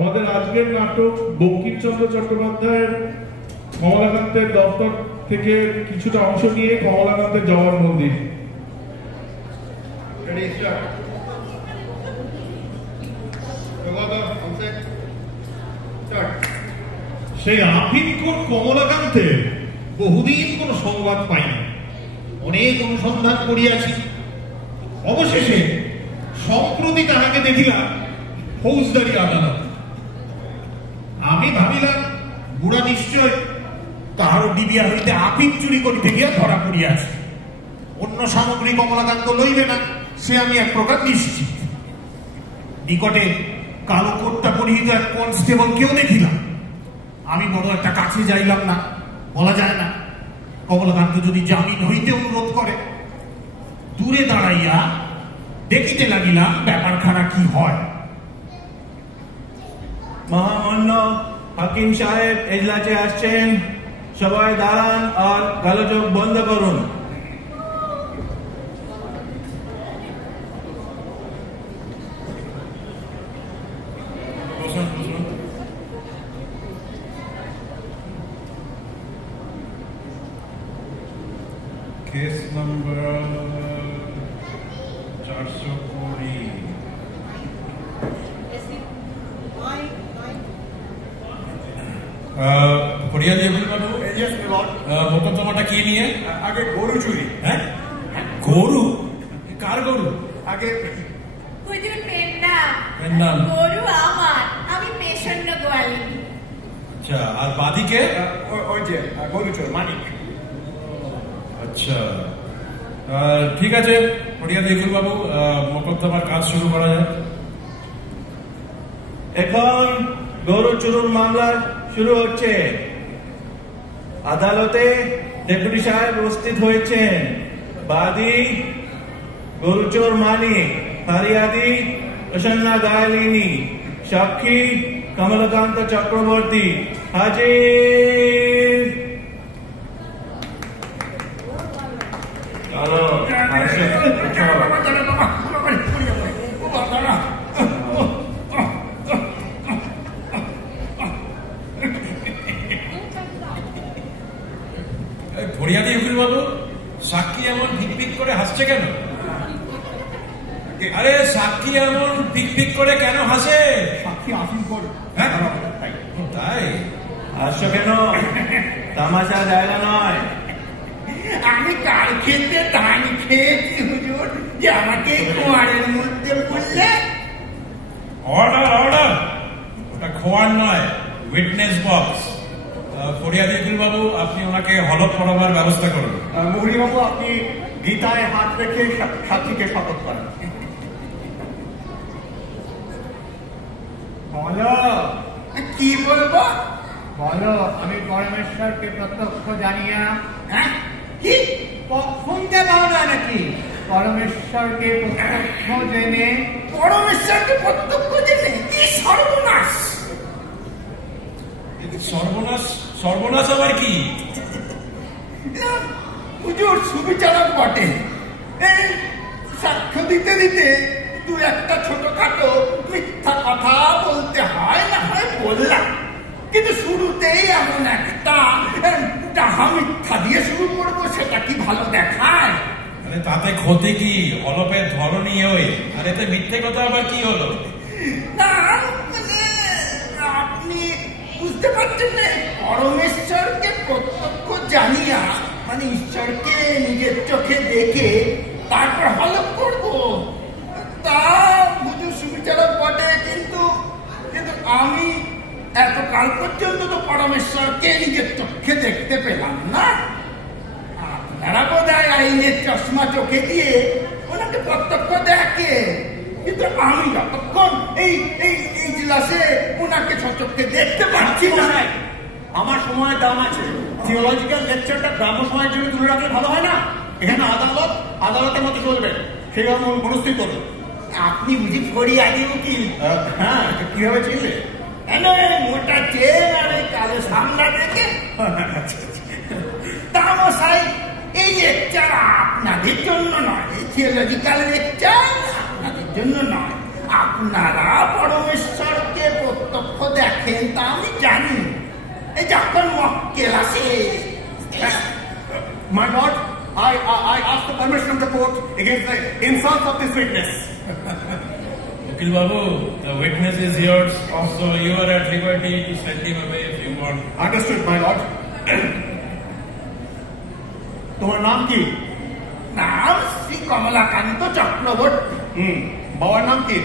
আমাদের আজকের নাটক বঙ্কিমচন্দ্র চট্টোপাধ্যায়ের কমলাকান্তের দপ্তর থেকে কিছুটা অংশ নিয়ে কমলাকান্তের জওয়ার মন্দির। সেই আফিমখোর কমলাকান্তের বহুদিন কোন সংবাদ পাইনি। অনেক অনুসন্ধান করিয়াছি। অবশেষে সম্প্রতি তাহাকে দেখিলাম ফৌজদারি আদালত। আমি ভাবিলাম বুড়া নিশ্চয় তাহার ডিবিয়া হইতে আফিম চুরি করিতে গিয়া ধরা পড়িয়াছে। অন্য সামগ্রী কমলাকান্ত লইবে না, সে আমি এক প্রকার নিশ্চিত। নিকটে কালো কোটটা পরিহিত এক কনস্টেবল কেউ দেখিলাম। আমি বড় একটা কাছে যাইলাম না, বলা যায় না। কমলাকান্ত যদি জামিন হইতে অনুরোধ করে, দূরে দাঁড়াইয়া দেখিতে লাগিলাম ব্যাপারখানা কি হয়। মহামান্য হাকিম সাহেব এজলাসে আসছেন, সবাই দাঁড়ান আর গোলযোগ বন্ধ করুন। Case number 420। মোকদ্দমাটা কি নিয়ে? আগে গরু চুরি। হ্যাঁ, গরু? কার গরু? আগে হুজুর নাম গরু আমার, আমি পেশন্য গোয়ালিনী। আচ্ছা, আর বাদিকে? ওই যে গরু চোর মানিক। আচ্ছা, ঠিক আছে ফরিয়াদি ইকবাল বাবু, মোকদ্দমার কাজ শুরু করা যায়। এখন গরু চুরির মামলা শুরু হচ্ছে। আদালতে ডেপুটি সাহেব উপস্থিত হয়েছেন। বাদী গরু চোর মানিক, ফরিয়াদি প্রসন্না গায়ালিনী, সাক্ষী কমলাকান্ত চক্রবর্তী। হাজির। চলো ফরিয়াদি উকিল বাবু, সাক্ষী এমন ভিক করে হাসছে কেন? আরে সাক্ষী এমন ভিক করে কেন হাসে? সাক্ষী আফিম করে। হ্যাঁ তাই? হাসছো কেন? তামাশা জায়গা নয়। আমি কাল খেতে ধান খেয়েছি হুজুর, যে আমাকে খোয়ারের মধ্যে বললে। অর্ডার অর্ডার, ওটা খোয়ার নয়, উইটনেস বক্স। ফরিয়াদি উকিল বাবু, আপনি ওনাকে হলফ পড়াবার ব্যবস্থা করুন। মুহুরি বাবু, আপনি গীতায় হাত রেখে সাক্ষীকে শপথ করেন। বলো কি বলবো? বলো আমি পরমেশ্বরকে প্রত্যক্ষ জানিয়া। হ্যাঁ কি শুনতে পাও না নাকি? পরমেশ্বরকে প্রত্যক্ষ জেনে। পরমেশ্বরকে প্রত্যক্ষ জেনে? কি সর্বনাশ! সর্বনাশ? সর্বনাশ আবার কি? হুজুর সুবিচারক বটে, এই সাক্ষ্য দিতে দিতে দু একটা ছোটখাটো মিথ্যা কথা বলতে হয়, না হয় বললাম। কিন্তু শুরুতেই এমন একটা ডাহা মিথ্যা দিয়ে শুরু করবো, সেটা কি ভালো দেখায়? আরে তাতে ক্ষতি কি? হলফের ধরনই ওই, আর এতে মিথ্যে কথা আবার কি হলো? না মানে আপনি বুঝতে পারছেন না, পরমেশ্বরকে প্রত্যক্ষ জানিয়া মানে ঈশ্বরকে নিজের চোখে দেখে তারপর হলফ করবো, তা হুজুর সুবিচারক বটে। কিন্তু আমি এতকাল পর্যন্ত তো পরমেশ্বরকে নিজের চোখে দেখতে পেলাম না। আপনারা বোধ হয় আইনের চশমা চোখে দিয়ে ওনাকে প্রত্যক্ষ দেখে, কিন্তু আমি যতক্ষণ এই ইজলাসে ওনাকে চোখে দেখতে পাচ্ছি না। আমার সময়ের দাম আছে। থিওলজিক্যাল লেকচারটা গ্রাম্য সময়ের জন্য তুলে রাখলে ভালো হয় না? এখানে আদালতের মতো চলবে, সেভাবে মনস্থির করবে। আপনি বুঝি ফরিয়াদি উকিল? হ্যাঁ, কিভাবে চিনলে? মোটা চেন আর এই কালো সামলা দেখে। তামসাই এই লেকচার আপনাদের জন্য নয়, এই থিওলজিক্যাল লেকচার আপনাদের জন্য নয়। আপনারা পরমেশ্বরকে প্রত্যক্ষ দেখেন তা আমি জানি। এই যখন মক্কেল আসে। My lord, I ask the permission of the court against the insult of this witness. Ukil Babu, the witness is yours, so you are at liberty to send him away if you want. Understood, my lord. তোমার নাম কি? নাম শ্রী কমলাকান্ত চক্রবর্তী। বাবার নাম কি?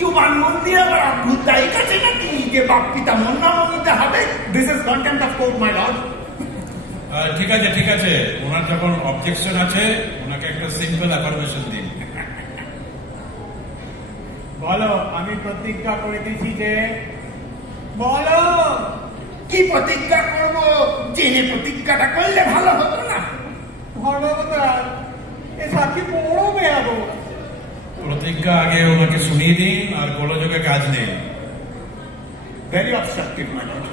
জুবানবন্দি আবার ভূতাই কাছে নাকি যে বাপ পিতা মোর নাম নিতে হবে? This is contempt of court, my lord. ঠিক আছে ওনার যখন অবজেকশন আছে ওনাকে একটা সিম্পল অ্যাফার্মেশন দিন। বলো, আমি প্রতিজ্ঞা করে দিয়েছি যে। বলো কি প্রতিজ্ঞা করব? জেনে প্রতিজ্ঞাটা করলে ভালো হতো না? ধর্মবতার এ সাক্ষী বড় বেয়াবো। প্রতিজ্ঞা আগে ওনাকে শুনিয়ে দিন আর গোলযোগে কাজ নেই। Very obstructive, my lord.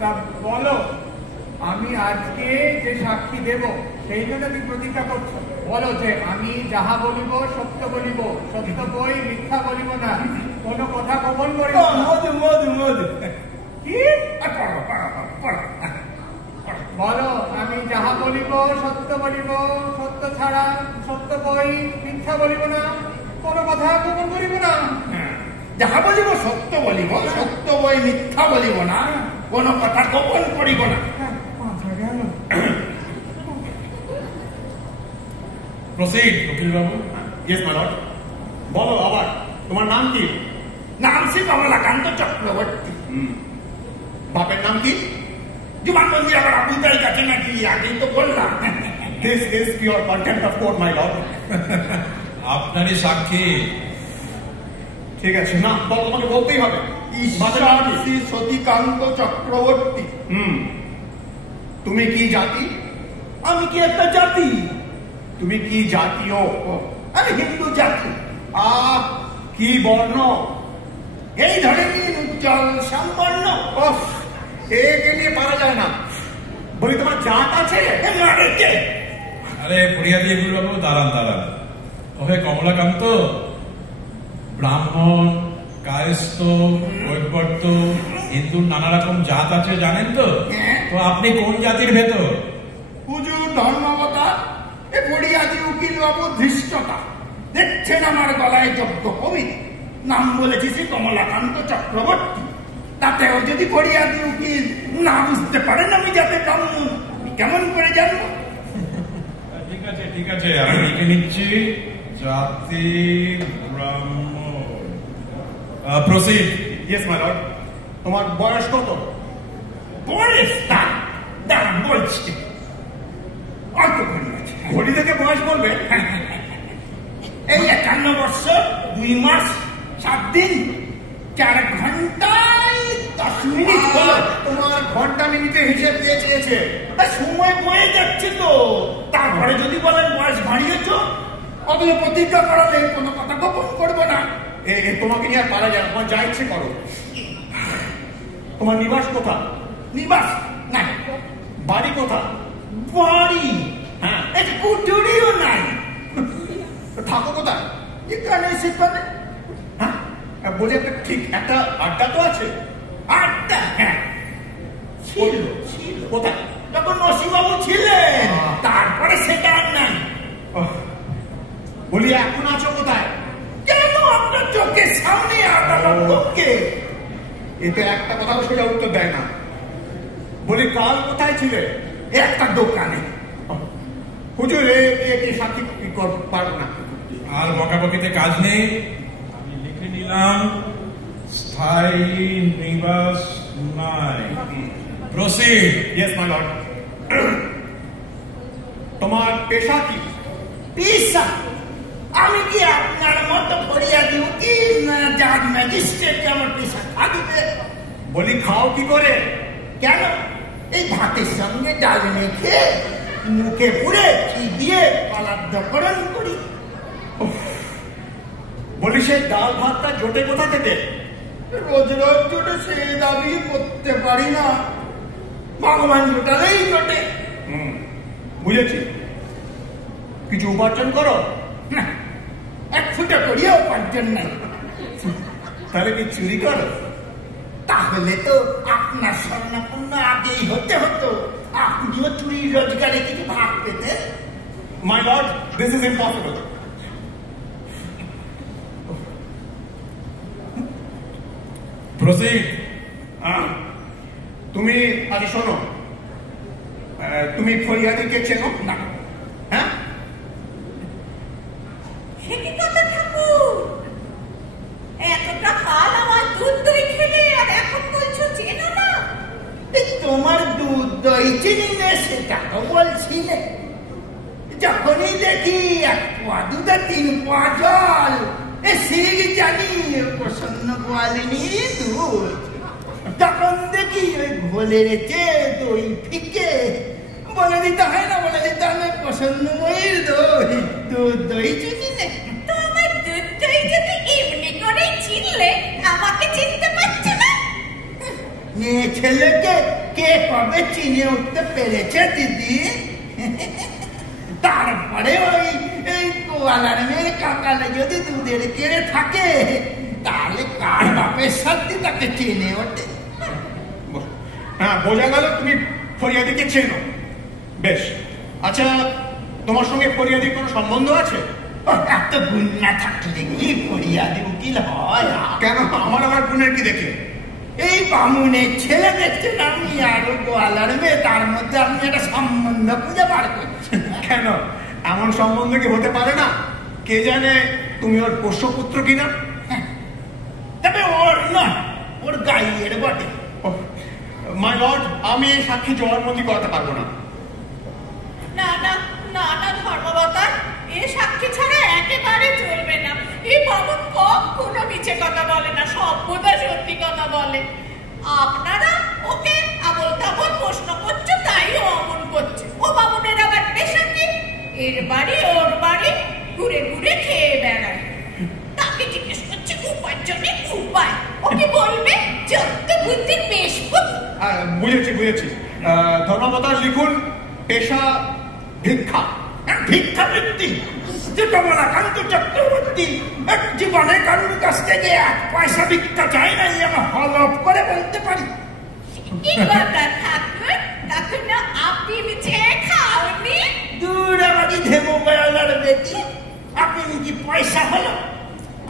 তা বলো, আমি আজকে যে সাক্ষী দেব সেই জন্য তুমি প্রতিজ্ঞা করছো। বলো যে আমি যাহা বলিব সত্য বলিব, সত্য বই মিথ্যা বলিব না, কোনো কথা গোপন করিব না। মধু মধু মধু কি? বলো, আমি যাহা বলিব সত্য বলিব, সত্য ছাড়া সত্য বই মিথ্যা বলিব না, কোনো কথা গোপন করিব না। যাহা বলিব সত্য বলিব, সত্য বই মিথ্যা বলিব না, কোনো কথা গোপন করিব না। প্রসিড উকিল বাবু। Yes, my lord. বলো আবার, তোমার নাম কি? নাম শ্রী কমলাকান্ত চক্রবর্তী। বাপের নাম কি? জুবানবন্দি আবার ভূতাই কাছে নাকি? আগেই তো বললাম। This is pure contempt of court, my lord. আপনারই সাক্ষী। ঠিক আছে, না বলো, তোমাকে বলতেই হবে। বাপের ঈশ্বর নাম কি? শ্রী সতীকান্ত চক্রবর্তী। তুমি কি জাতি? আমি কি একটা জাতি? তুমি কি জাতীয়? আমি হিন্দু জাতি। কি বর্ণ? এই ধরে নিন উজ্জ্বল সম্পন্ন। একে নিয়ে পারা যায় না। বলি তোমার জাত আছে? আরে বুড়িয়াদি উকিল বাবু, দাঁড়ান। ওহে কমলাকান্ত, ব্রাহ্মণ, কায়স্থ, বৈবর্ত, হিন্দুর নানা রকম জাত আছে জানেন তো? তো আপনি কোন জাতির ভেতর? হুজুর ধর্মাবতার, এ বুড়িয়াদি উকিল বাবু ধৃষ্টতা। দেখছেন আমার গলায় যজ্ঞ কবি, নাম বলেছি শ্রী কমলাকান্ত চক্রবর্তী। তাতেও যদি বুড়িয়াদি উকিল না বুঝতে পারেন আমি যাতে ব্রাহ্মণ, কেমন করে জানবো? ঠিক আছে আমি লিখে নিচ্ছি, জাতি ব্রাহ্মণ। প্রসিড। Yes my lord. তোমার বয়স কত? বয়স দাঁড়ান বলছি। অল্প ঘড়ি আছে। ঘড়ি থেকে বয়স বলবে? এই 51 বছর 2 মাস 7 দিন 4 ঘন্টায় 10 মিনিট হলো। তোমার ঘন্টা মিনিটে হিসেব দিয়ে চেয়েছে। সময় বয়ে যাচ্ছে তো, তারপরে যদি বলেন বয়স বাড়িয়েছ, অথচ প্রতিজ্ঞা করালে কোনো কথা গোপন করবো না। তোমাকে নিয়ে আর পারা যায়, তোমার যা ইচ্ছে করো। তোমার নিবাস কোথা? নিবাস নাই। বাড়ি কোথা? বাড়ি হ্যাঁ, একটা কুটুরিও নাই। থাকো কোথায়? এখানে সেখানে। হ্যাঁ, বলে একটা ঠিক একটা আড্ডা তো আছে। আড্ডা? হ্যাঁ ছিল। কোথায়? যখন নসিবাবু ছিলেন, তারপরে সেটা আর নাই। বলি এখন আছো কোথায়? কেন আপনার চোখের সামনে আদালতকে? এতে একটা কথাও সেটা উত্তর দেয় না। বলি কাল কোথায় ছিলে? একটা দোকানে। হুজুর একে সাক্ষী পারবো না। আর বকাবকিতে কাজ নেই, আমি লিখে নিলাম স্থায়ী নিবাস নাই। প্রসিড। Yes my lord. তোমার পেশা কি? পেশা? আমি কি আপনার মতো ফরিয়াদি উকিল না জাজ ম্যাজিস্ট্রেট আমার পেশা থাকবে? বলি খাও কি করে? কেন? এই ভাতের সঙ্গে ডাল মেখে মুখে পুরে ঘি দিয়ে কলাদ্যকরণ করি। বলি সে ডাল ভাতটা জোটে কোথা থেকে? রোজ রোজ জোটে সে দাবি করতে পারি না, ভগবান জোটালেই জোটে। বুঝেছি। কিছু উপার্জন করো? না, এক ফুটা করিও উপার্জন নাই। তাহলে কি চুরি করো? তাহলে তো আপনার স্বর্ণাপন্ন আগেই হতে হতো, আপনিও চুরি রোজগারে কিছু ভাগ পেতেন। My lord, this is impossible. Proceed. তুমি আগে শোনো, তুমি ফরিয়াদিকে চেনো না? হ্যাঁ, সে কি কথা ঠাকুর? এতটা কাল আমার দুধ দই খেলে আর এখন বলছো চেনো না? তোমার দুধ দই চিনি না সেটা তো বলছি না, যখনই দেখি এক পোয়া দুধে 3 পোয়া জল, সেই জানি প্রসন্ন গোয়ালিনী দুধ। তখন দেখি ওই ঘোলের চেয়ে দই ফিকে, বলে দিতে হয় না, বলে দিতে হবে প্রসন্নময়ীর দই, দুধ দই চিনি না। তো আমার দুধ দই যদি এমনি করে চিনলে আমাকে চিনতে পারছো না? মেয়ে ছেলেকে কে কবে চিনে উঠতে পেরেছে দিদি? তারপরে ওই গোয়ালার মেয়ের কাকালে যদি দুধের কেড়ে থাকে, তাহলে কার বাপের সাথে তাকে চিনে ওঠে। হ্যাঁ, বোঝা গেল তুমি ফরিয়াদিকে চেনো। বেশ, আচ্ছা, তোমার সঙ্গে ফরিয়াদির কোনো সম্বন্ধ আছে? এত গুণ না থাকলে কি ফরিয়াদি উকিল হয়? কেন, আমার গুণের কি দেখে? এই বামুনের ছেলে দেখছেন আপনি, আর গোয়ালার মেয়ে, তার মধ্যে আপনি একটা সম্বন্ধ খুঁজে বার করছেন। কেন, এমন সম্বন্ধ কি হতে পারে না? কে জানে তুমি ওর পোষ্যপুত্র কিনা? তবে ওর নয়, ওর গাইয়ের বটে। মাই লর্ড, আমি এই সাক্ষী জবানবন্দি করতে পারবো না। না না না না ধর্মবতার, এ সাক্ষী ছাড়া একেবারে চলবে না। এই বামুন কখনো মিছে কথা বলে না, সর্বদা সত্যি কথা বলে। আপনারা ওকে আবল তাবল প্রশ্ন করছো, তাই ও অমন করছে। ও বামুনের আবার পেশা কি? এর বাড়ি ওর বাড়ি ঘুরে ঘুরে খেয়ে বেড়ায়। তাকে জিজ্ঞেস করছে উপার্জনের উপায়, ওকে বলবে যত বুদ্ধির বেশ বুদ্ধি। বুঝেছি। ধর্মবতার লিখুন, পেশা ভিক্ষা। ভিক্ষাবৃত্তি যে কমলাকান্ত চক্রবর্তী জীবনে কারুর কাছ থেকে 1 পয়সা ভিক্ষা চাই নাই, আমার হলফ করে বলতে পারি। কি কথা ঠাকুর? কখনো আপনি মিছে খাওনি? দূর আমাকে ধেমো গয়ালার বেটি, আপনি কি পয়সা হলো?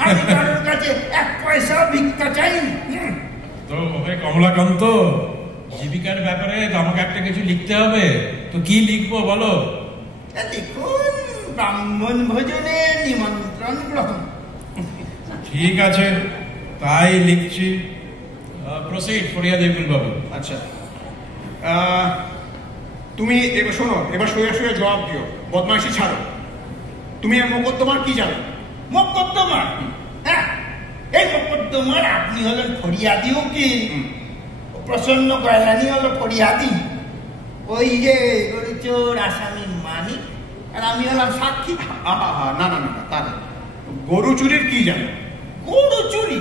আমি কারুর কাছে 1 পয়সাও ভিক্ষা চাইনি। তো কমলাকান্ত, জীবিকার ব্যাপারে আমাকে একটা কিছু লিখতে হবে, তো কি লিখবো বলো? লিখুন, ব্রাহ্মণ ভোজনে নিমন্ত্রণ গ্রহণ। ঠিক আছে, তাই লিখছি। প্রসিড ফরিয়াদি উকিল বাবু। আচ্ছা, তুমি এবার শোনো, এবার সোজা জবাব দিও, বদমাইশি ছাড়ো। তুমি এই মোকদ্দমার কি জানো? মোকদ্দমা? হ্যাঁ, এই মোকদ্দমার আপনি হলেন ফরিয়াদি উকিল, প্রসন্ন গয়লানি হলো ফরিয়াদি, ওই যে গরিচোর আসামি মানিক, আর আমি হলাম সাক্ষী। না, তাহলে গরু চুরির কি জানো? গরু চুরি?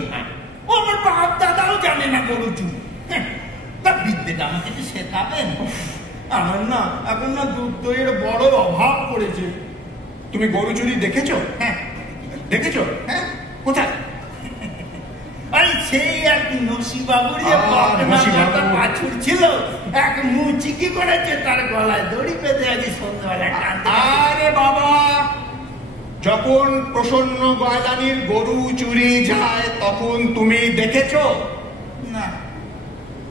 ও আমার বাপ দাদাও জানে না গরু চুরি। তা বিদ্যেটা আমাকে একটু শেখাবেন? আমার না এখন না দুধ দইয়ের বড় অভাব পড়েছে। তুমি গরু চুরি দেখেছো? হ্যাঁ। দেখেছো? হ্যাঁ। কোথায়? আরে সেই এক নসিবাবুর যে বাছুর ছিল, এক মুচি কি করেছে, তার গলায় দড়ি বেঁধে আজ সন্ধ্যাবেলা টানতে। আরে বাবা, যখন প্রসন্ন গয়লানির গরু চুরি যায় তখন তুমি দেখেছো? না,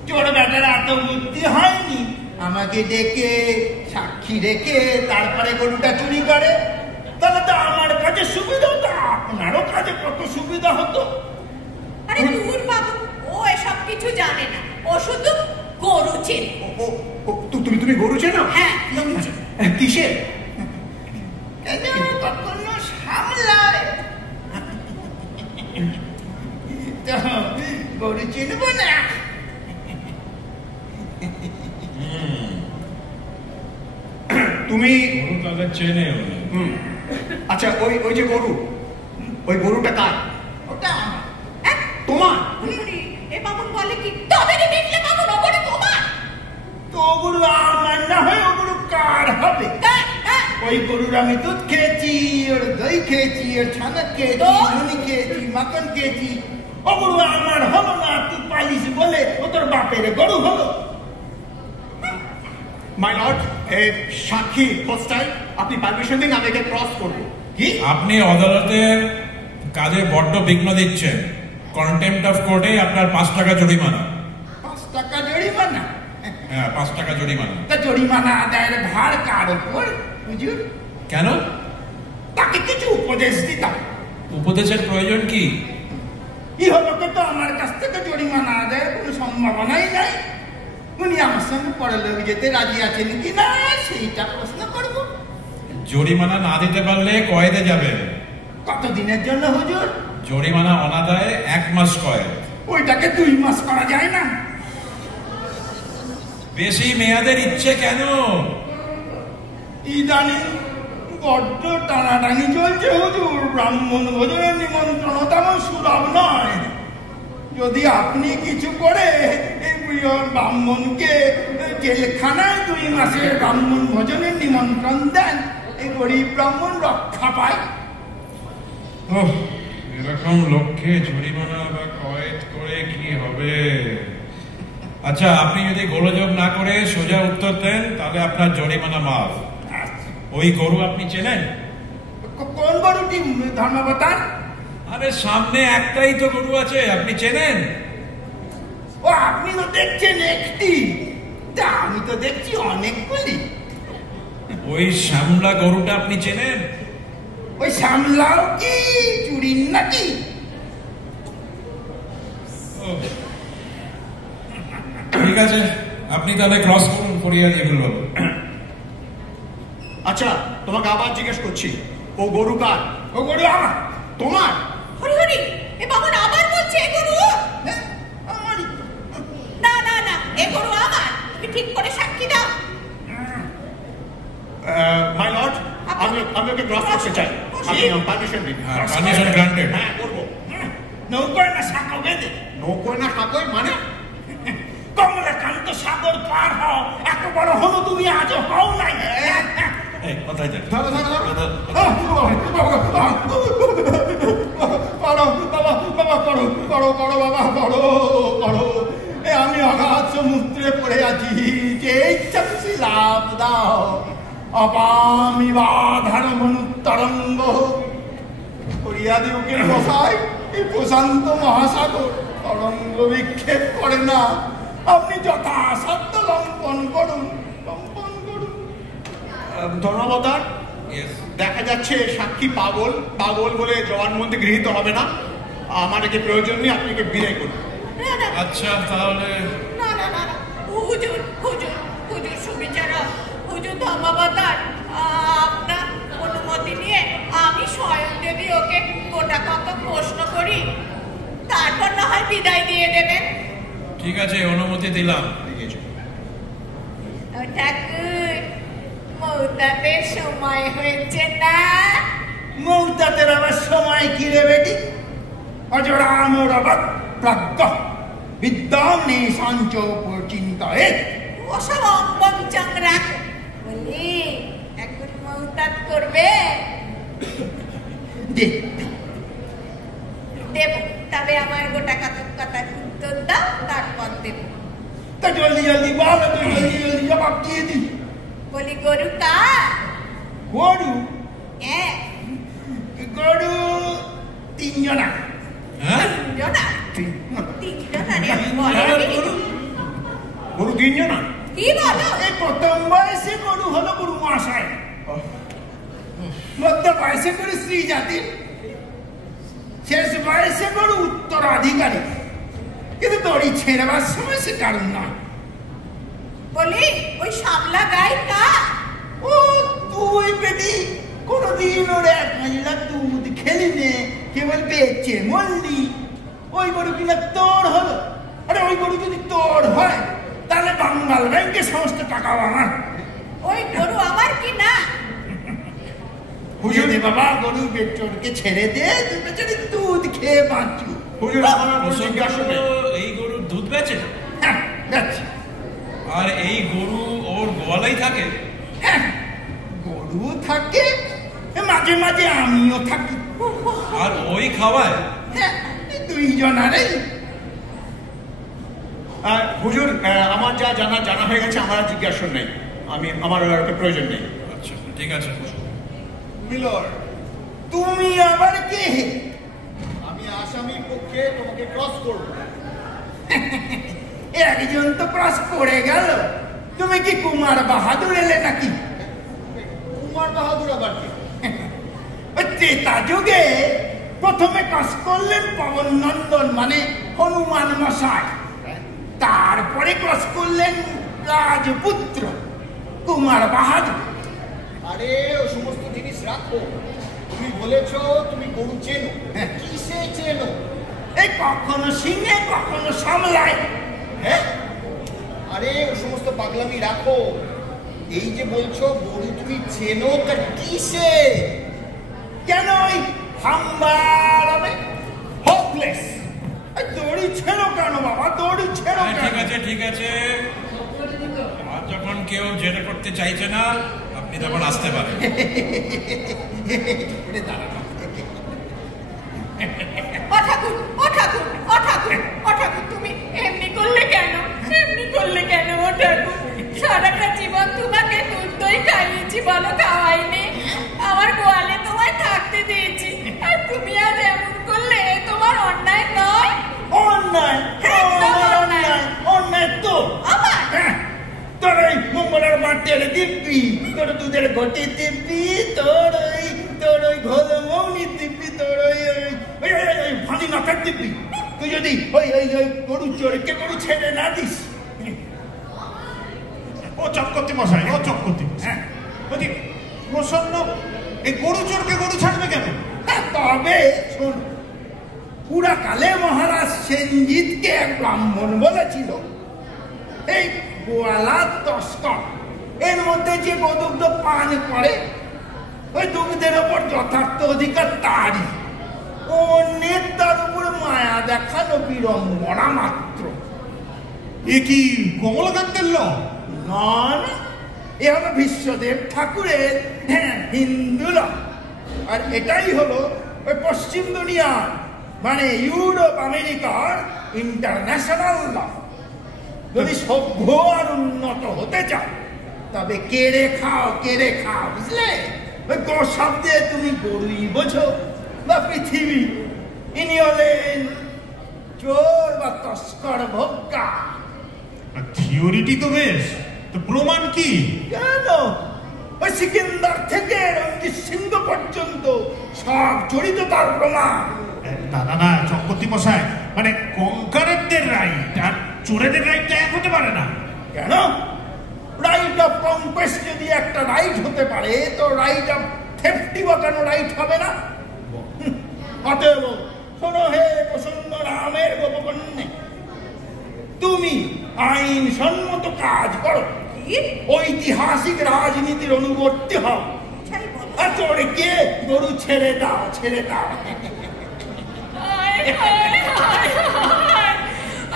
চোর বেটার এত বুদ্ধি হয়নি আমাকে ডেকে সাক্ষী রেখে তারপরে গরুটা চুরি করে। তাহলে তো আমার কাছে সুবিধা হতো, আপনারও কাছে কত সুবিধা হতো। আরে দূর বাবু, ও এসব কিছু জানে না, ও শুধু গরু চেনে। তুমি গরু চেনো? হ্যাঁ, কিসের? কেন কখনো সামলায় তো গরু চিনব না। তুমি গরু তাহলে চেনে? আচ্ছা, ওই যে গরু, ওই গরুটা কার? ওটা তোমার? এ বাবুন বলে কি তোদেরই দেখলে বাবুন ও গরু তোমার? তো গরু আমার না হয় ও গরু কার হবে? ওই গরুর আমি দুধ খেয়েছি, ওর দই খেয়েছি, ওর ছানা খেয়েছি, ঘনি খেয়েছি, মাখন খেয়েছি। ও গরু আমার হলো না, তুই পালিস বলে ও তোর বাপের গরু হলো। মাই লর্ড, সাক্ষী হোস্টাইল, আপনি পারমিশন দিন, আমি একে ক্রস করবো। কি? আপনি আদালতের কাজে বড্ড বিঘ্ন দিচ্ছেন। কন্টেম্পট অফ কোর্টে আপনার 5 টাকা জরিমানা। 5 টাকা জরিমানা? হ্যাঁ, 5 টাকা জরিমানা। তা জরিমানা আদায়ের ভার কার উপর হুজুর? কেন? তাকে কিছু উপদেশ দিতাম। উপদেশের প্রয়োজন কি? ইহলোকে তো আমার কাছ থেকে জরিমানা আদায়ের কোনো সম্ভাবনাই নাই। উনি আমার সঙ্গে পরলোক যেতে রাজি আছেন কি না সেইটা প্রশ্ন করব। জরিমানা না দিতে পারলে কয়েদে যাবেন। কতদিনের জন্য হুজুর? জরিমানা অনাদায়ে 1 মাস কয়েদ। ওইটাকে 2 মাস করা যায় না? বেশি মেয়াদের ইচ্ছে কেন? ইদানিং বড্ড টানাটানি চলছে হুজুর। ব্রাহ্মণ ভোজনের নিমন্ত্রণ তেমন সুলভ নয়। যদি আপনি কিছু করে এই ব্রাহ্মণকে জেলখানায় 2 মাসের ব্রাহ্মণ ভোজনের নিমন্ত্রণ দেন, এই গরিব ব্রাহ্মণ রক্ষা পায়। এরকম লক্ষ্যে জরিমানা বা কয়েদ করে কি হবে? আচ্ছা, আপনি যদি গোলযোগ না করে সোজা উত্তর দেন তাহলে আপনার জরিমানা মাফ। ওই গরু আপনি চেনেন? কোন গরুটি ধর্মাবতার? আরে সামনে একটাই তো গরু আছে, আপনি চেনেন? ও আপনি তো দেখছেন একটি, তা আমি তো দেখছি অনেকগুলি। ওই শ্যামলা গরুটা আপনি চেনেন? ওই সামলাও কি চুরির নাকি? ঠিক আছে, আপনি তাহলে ক্রস করুন, করিয়া দিয়ে বলুন। আচ্ছা, তোমাকে আবার জিজ্ঞেস করছি, ও গরু কার? ও গরু আমার। তোমার? হরি হরি, এ বামন আবার বলছে এ গরু? আমারই। না না না, এ গরু আমার। তুমি ঠিক করে সাক্ষী দাও। মাই লর্ড, আমি ওকে ক্রস করতে চাই। আপনি পারমিশন দিন। Permission granted. হ্যাঁ, করবো। নৌকায় না সাঁকো বেঁধে? নৌকোয় না সাঁকোয় মানে? কমলাকান্ত সাগর পার হও, এত বড় হলো তুমি আজও হও নাই। কোথায় যান? ধরো ধরো ধরো। করো বাবা, বাবা করো করো করো বাবা, করো করো। আমি অগাধ সমুদ্রে পড়ে আছি, যে ইচ্ছা খুশি লাভ দাও। অপামি বাধার মনুত্তরঙ্গ করিয়া দিওকে বসাই এই প্রশান্ত মহাসাগর তরঙ্গ বিক্ষেপ করে না। আপনি যথাসাধ্য লম্পন করুন, লম্পন করুন। ধর্মাবতার, দেখা যাচ্ছে সাক্ষী পাগল। পাগল বলে জবানবন্দি গৃহীত হবে না। আমার একে প্রয়োজন নেই, আপনি একে বিদায় করুন। না না আচ্ছা, তাহলে না না না না, হুজুর হুজুর হুজুর সুবিচারক, হুজুর ধর্মাবতার, আপনার অনুমতি নিয়ে আমি স্বয়ং যদি ওকে গোটা কত প্রশ্ন করি, তারপর না হয় বিদায় দিয়ে দেবেন। ঠিক আছে, অনুমতি দিলাম। ঠাকুর, মৌতাতের সময় হয়েছে না? মৌতাতের আবার সময় কি রে বেটি? অজরা মোরাবত প্রাজ্ঞ বিদ্যাম নে সঞ্চ চিন্তায়। ওসব অম্বম চাংরা বলি, এখন মৌতাত করবে? দেব, তবে আমার গোটা কতক কথার উত্তর দাও, তারপর দেব। তা জলদি জলদি বল, তুই জলদি জলদি জবাব দিয়ে দি। বলি গরু কার? গরু? হ্যাঁ। গরু 3 জনা। হ্যাঁ, 3 জনা? 3 জনা রে, আমি বলিনি। গরু 3 জনা? কি বলো? এই প্রথম বয়সে গরু হলো গরু মহাশয়, মধ্য বয়সে গরু স্ত্রী জাতির, শেষ বয়সে গরু উত্তরাধিকারী। কিন্তু দড়ি ছেড়বার সময় সে কারণ নয়। বলি ওই সামলা গাই কার? ও তুই বেটি কোনদিন ওর 1 মহিলা দুধ খেলি নে, কেবল বেচে মরলি। ওই গরু কিনা তোর হলো। আরে ওই গরু যদি তোর হয় তাহলে বাঙ্গাল ব্যাংকে সমস্ত টাকা আমার। ওই গরু আমার কি না? হুজুর বাবা, গরু বেচোরকে ছেড়ে দে, তুই বেচারি দুধ খেয়ে বাঁচু। হুজুর, আমার জিজ্ঞাসা নেই। এই গরুর দুধ বেচে? হ্যাঁ, যাচ্ছি। আর এই গরু ওর গোয়ালাই থাকে? হ্যাঁ, গরু গরু থাকে, মাঝে মাঝে আমিও থাকি। আর ওই খাওয়ায়? হ্যাঁ, দুইজনারে। হুজুর, আমার যা জানা হয়ে গেছে, আমার জিজ্ঞাসা নেই, আমার প্রয়োজন নেই। আচ্ছা ঠিক আছে। মিলর, তুমি আবার কে? আমি আসামির পক্ষে তোমাকে ক্রস করব। একজন তো ক্রস করে গেল, তুমি কি কুমার বাহাদুর এলে নাকি? কুমার বাহাদুর আবার কি? ত্রেতা যুগে প্রথমে ক্রস করলেন পবন নন্দন মানে হনুমান মশাই, তারপরে ক্রস করলেন রাজপুত্র কুমার বাহাদুর। আরে ও সমস্ত জিনিস রাখো, তুমি বলেছ তুমি গরু চেনো, কিসে চেনো? এই কখনো সিংহে কখনো সামলায়। হ্যাঁ, আরে ও সমস্ত পাগলামি রাখো। এই যে বলছো গরু তুমি চেনো, তা কিসে? কেন ওই হাম্বার হবে হোপলেস? দড়ি ছেড়ো কেন বাবা, দড়ি ছেড়ো কেন? ঠিক আছে ঠিক আছে, আর যখন কেউ যেটা করতে চাইছে না আপনি তখন আসতে পারেন। ও ঠাকুর, ও ঠাকুর, ও ঠাকুর, ও ঠাকুর, তুমি এমনি করলে কেন? এমনি করলে কেন ও ঠাকুর? সারাটা জীবন তোমাকে দুধ দই খাইয়েছি, বলো খাওয়াইনি? আমার গোয়ালে তোমায় থাকতে দিয়েছি, আর তুমি আজ এমন করলে? তোমার অন্যায় নয়? অন্যায়? একদম অন্যায়। অন্যায় তো আমার? হ্যাঁ, তোর ওই মঙ্গলের মাঠের দিব্যি, তোর দুধের ঘটি দিব্যি, তোর ওই ঘোল মৌনি দিব্যি, তোর ওই ফানি মাথার দিব্যি, তুই যদি ওই গরু চোরকে গরু ছেড়ে না দিস। ও চক্রবর্তী মশাই, ও চক্রবর্তী, হ্যাঁ বলছি প্রসন্ন এই গরু চোরকে গরু ছাড়বে কেন? তবে শোন, পুরাকালে মহারাজ সেনজিৎকে এক ব্রাহ্মণ বলেছিল, এই গোয়ালা তস্কর এর মধ্যে যে গোদুগ্ধ পান করে, ওই দুগ্ধের ওপর যথার্থ অধিকার তারই, অন্যের তার উপর মায়া দেখানো বিড়ম্বনা মাত্র। এ কি কমলাকান্তের ল? না না, এ হলো বিশ্বদেব ঠাকুরের হিন্দু ল, আর এটাই হলো ওই পশ্চিম দুনিয়ার মানে ইউরোপ আমেরিকার ইন্টারন্যাশনাল ল। যদি সভ্য আর উন্নত হতে চাও তবে কেড়ে খাও, বুঝলে? ওই গোসাপ দিয়ে তুমি গরুই বোঝো বা পৃথিবী, ইনি হলেন চোর বা তস্কর ভোক্তা। থিওরিটি তো বেশ, তো প্রমাণ কি? কেন? ওই সিকিন্দার থেকে রঞ্জিত সিংহ পর্যন্ত সব জড়িত তার প্রমাণ। না চক্রবর্তী মশাই, মানে কঙ্কারদের রাইট আর চোরেদের রাইটটা এক হতে পারে না। কেন? রাইট অফ কনকোয়েস্ট যদি একটা রাইট হতে পারে, তো রাইট অফ থেফটি বা কেন রাইট হবে না? অতএব শোনো হে প্রসন্ন রামের গোপকন্যে, তুমি আইন সম্মত কাজ করো, ঐতিহাসিক রাজনীতির অনুবর্তী হও, আর চোরকে গরু ছেড়ে দাও।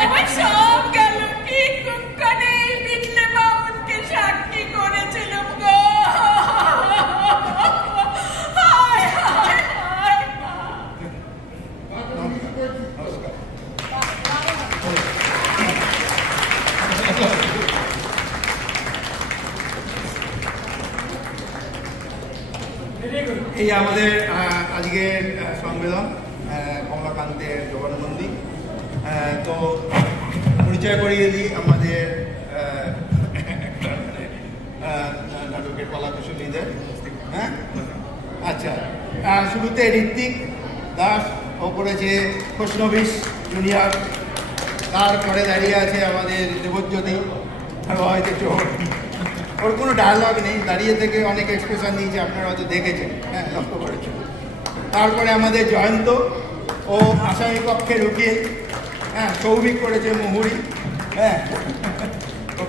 আমার সব গেল, কি কুক্ষণে বিটলে বামুনকে সাক্ষী করেছিলাম গো। এই আমাদের আজকের সংবেদন কমলাকান্তের জবানবন্দি। তো পরিচয় করিয়ে দিই আমাদের নাটকের কলাকুশলীদের। হ্যাঁ, আচ্ছা, শুরুতে ঋত্বিক দাস, ও করেছে খোশনবিশ জুনিয়র। তারপরে দাঁড়িয়ে আছে আমাদের দেবজ্যোতি, আর হয়তো চোর। ওর কোনো ডায়লগ নেই, দাঁড়িয়ে থেকে অনেক এক্সপ্রেশন দিয়েছে, আপনারা হয়তো দেখেছেন, হ্যাঁ লক্ষ্য করেছেন। তারপরে আমাদের জয়ন্ত, ও আসামি পক্ষের উকিল। হ্যাঁ, সৌভিক করেছে মুহুরি, হ্যাঁ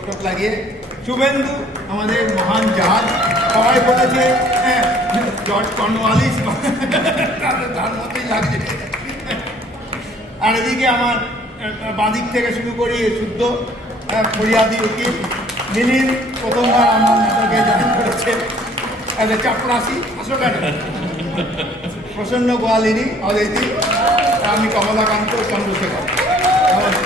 টক লাগিয়ে। শুভেন্দু আমাদের মহান জাহাজ, সবাই বলেছে হ্যাঁ জর্জ কর্নওয়ালিস, তার মতোই লাগছে। আর এদিকে আমার বাঁদিক থেকে শুরু করি শুদ্ধ ফরিয়াদি উকিল মিলিন, প্রথমবার আমার নাটকে জয়েন করেছে। অ্যাজ এ চাপরাশি আসো কেন প্রসন্ন গোয়ালিনী অদিতি আমি কমলাকান্ত চন্দ্রশেখর। নমস্কার।